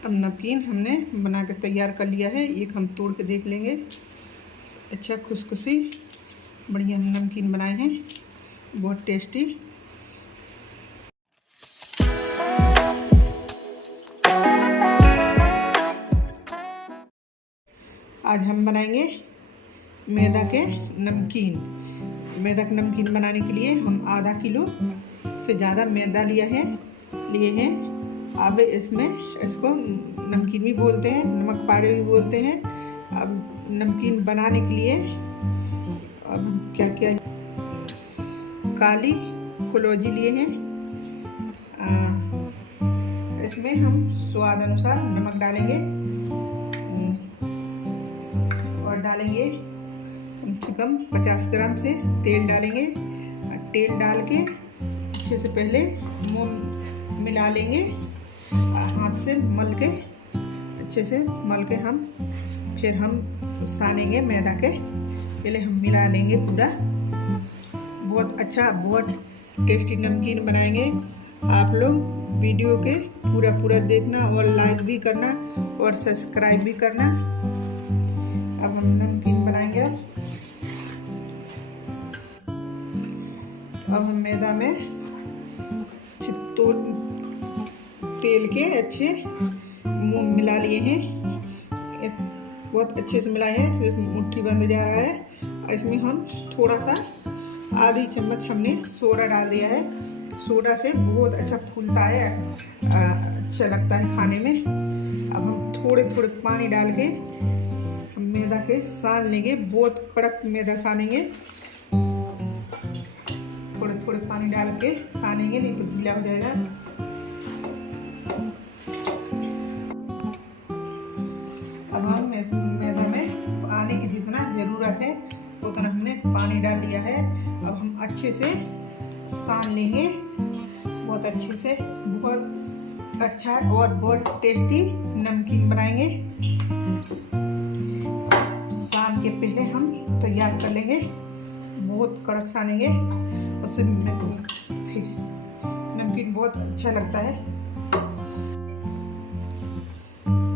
अब नमकीन हमने बना के तैयार कर लिया है। एक हम तोड़ के देख लेंगे। अच्छा खुशखुशी बढ़िया नमकीन बनाए हैं, बहुत टेस्टी। आज हम बनाएंगे मैदा के नमकीन। मैदा के नमकीन बनाने के लिए हम आधा किलो से ज़्यादा मैदा लिए हैं। अब इसको नमकीन भी बोलते हैं, नमक पारे भी बोलते हैं। अब नमकीन बनाने के लिए अब हम क्या क्या, काली कलौंजी लिए हैं। इसमें हम स्वाद अनुसार नमक डालेंगे और डालेंगे कम से कम 50 ग्राम से तेल डालेंगे। तेल डाल के अच्छे से पहले मुँह मिला लेंगे, हाथ से मल के अच्छे से मल के फिर हम सानेंगे मैदा के। पहले हम मिला लेंगे पूरा। बहुत अच्छा, बहुत टेस्टी नमकीन बनाएंगे। आप लोग वीडियो के पूरा देखना और लाइक भी करना और सब्सक्राइब भी करना। अब हम नमकीन बनाएंगे। अब हम मैदा में तेल के अच्छे मुंह मिला लिए हैं, बहुत अच्छे से मिलाए हैं। सिर्फ मुट्ठी बंद जा रहा है। इसमें हम थोड़ा सा आधी चम्मच हमने सोडा डाल दिया है। सोडा से बहुत अच्छा फूलता है, अच्छा लगता है खाने में। अब हम थोड़े पानी डाल के हम मैदा के सान लेंगे। बहुत कड़क मैदा सानेंगे। थोड़े पानी डाल के सानेंगे, नहीं तो गीला हो जाएगा। अब हम इस मैदा में पानी की जितना ज़रूरत है उतना हमने पानी डाल लिया है। अब हम अच्छे से सान लेंगे, बहुत अच्छे से। बहुत अच्छा और बहुत टेस्टी नमकीन बनाएंगे। सान के पहले हम तैयार कर लेंगे, बहुत कड़क सानेंगे, उससे नमकीन बहुत अच्छा लगता है।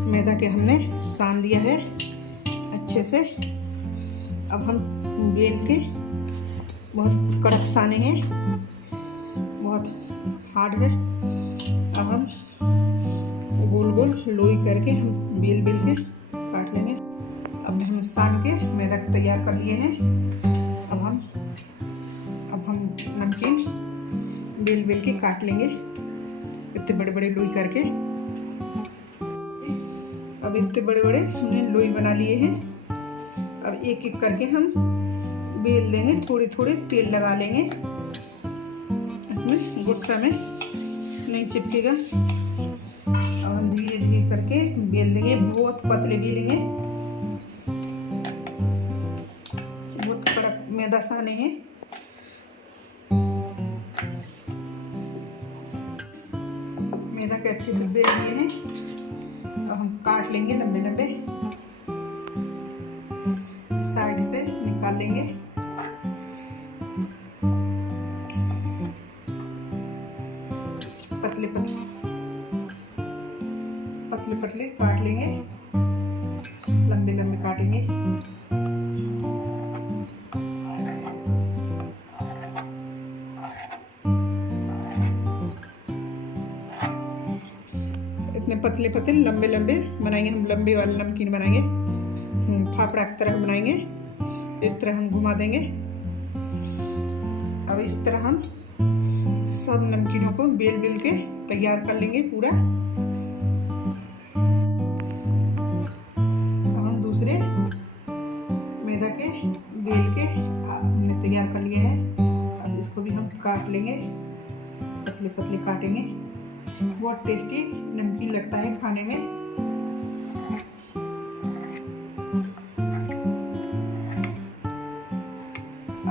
मैदा के हमने सान लिया है अच्छे से। अब हम बेल के बहुत कड़क साने हैं, बहुत हार्ड है। अब हम गोल लोई करके हम बेल के काट लेंगे। अब हम सान के मैदा तैयार कर लिए हैं। अब हम नमकीन बेल के काट लेंगे, इतने बड़े लोई करके। अब इतने बड़े हमने लोई बना लिए हैं। अब एक करके हम बेल देंगे, थोड़े तेल लगा लेंगे। इसमें गुस्सा में नहीं चिपकेगा। अब हम धीरे करके बेल देंगे, बहुत पतले बेलेंगे। बहुत कड़क मैदा साने हैं। मैदा के अच्छे से बेल लिए हैं। अब हम काट लेंगे लंबे साइड से निकाल लेंगे। पतले काट लेंगे, लंबे काटेंगे। इतने पतले लंबे बनाएंगे हम। लंबे वाले नमकीन बनाएंगे, फाफड़ा की तरह बनाएंगे। इस तरह हम घुमा देंगे। अब इस तरह हम सब नमकीनों को बेल के तैयार कर लेंगे पूरा। अब हम दूसरे मैदा के बेल के हमने तैयार कर लिए हैं। अब इसको भी हम काट लेंगे, पतले काटेंगे। बहुत टेस्टी नमकीन लगता है खाने में।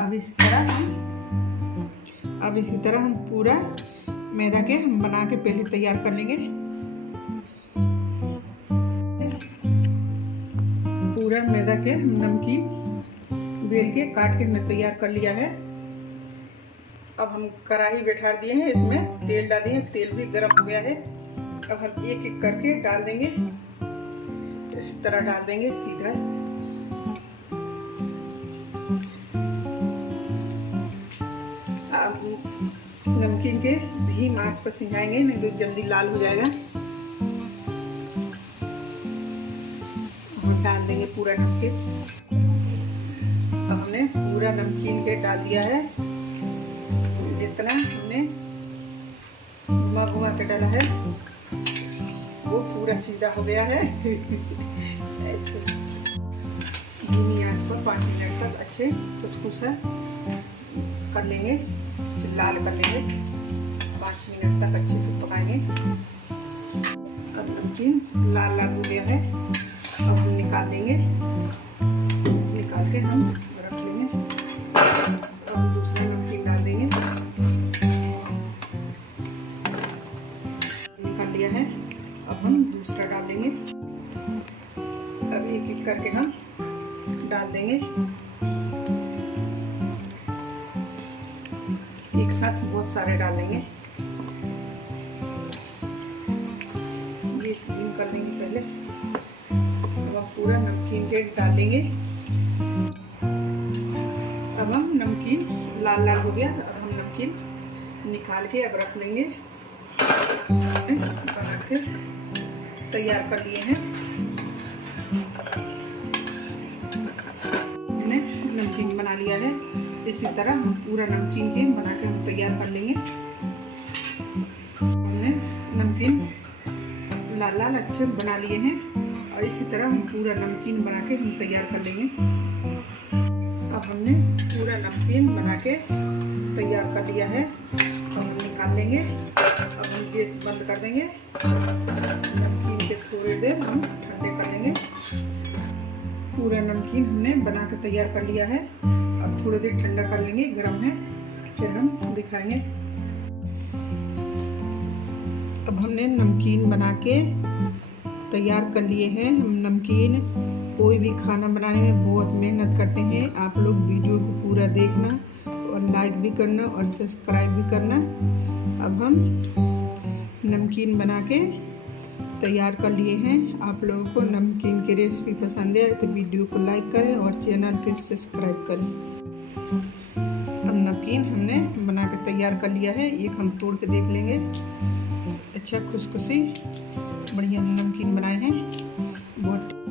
अब इसी तरह हम पूरा मैदा के हम बना के पहले तैयार कर लेंगे। पूरा मैदा के हम नमकीन बेल के काट के हमने तैयार कर लिया है। अब हम कढ़ाई बैठा दिए हैं, इसमें तेल डाल दिए। तेल भी गर्म हो गया है। अब हम एक एक करके डाल देंगे, इसी तरह डाल देंगे सीधा। नमकीन के धीमी आंच पर सिझाएंगे, नहीं तो जल्दी लाल हो जाएगा। और डाल देंगे पूरा नमकीन। अब हमने पूरा नमकीन के डाल दिया है, जितना हमने घुमा के डाला है वो पूरा सीधा हो गया है। धीमी आंच पर 5 मिनट तक अच्छे खुसखुसा कर लेंगे, लाल कर लेंगे। 5 मिनट तक अच्छे से पकाएंगे। अब नमकीन लाल लाल हो गया है, अब हम निकाल लेंगे। निकाल के हम रख लेंगे। अब दूसरा नमकीन डाल देंगे। निकाल लिया है, अब हम दूसरा डाल देंगे। अब एक एक करके हम डाल देंगे, एक साथ बहुत सारे डालेंगे। ये स्टीम कर देंगे पहले। अब हम पूरा नमकीन के डालेंगे। अब हम नमकीन लाल लाल हो गया, अब हम नमकीन निकाल के अब रख लेंगे। बना के तैयार कर लिए हैं। हमने नमकीन बना लिया है। इसी तरह हम पूरा नमकीन के बना के हम तैयार कर लेंगे। हमने नमकीन लाल लाल अच्छे बना लिए हैं और इसी तरह हम पूरा नमकीन बना के हम तैयार कर लेंगे। अब हमने पूरा नमकीन बना के तैयार कर लिया है, अब हम निकाल लेंगे। अब हम गैस बंद कर देंगे। नमकीन के थोड़ी देर हम ठंडे कर लेंगे। पूरा नमकीन हमने बना के तैयार कर लिया है, अब थोड़ी देर ठंडा कर लेंगे, गर्म है, फिर हम दिखाएंगे। अब हमने नमकीन बना के तैयार कर लिए हैं। हम नमकीन कोई भी खाना बनाने में बहुत मेहनत करते हैं। आप लोग वीडियो को पूरा देखना और लाइक भी करना और सब्सक्राइब भी करना। अब हम नमकीन बना के तैयार कर लिए हैं। आप लोगों को नमकीन की रेसिपी पसंद है तो वीडियो को लाइक करें और चैनल को सब्सक्राइब करें। अब नमकीन हमने बना के तैयार कर लिया है, एक हम तोड़ के देख लेंगे। अच्छा खुशखुशी बढ़िया नमकीन बनाए हैं, बहुत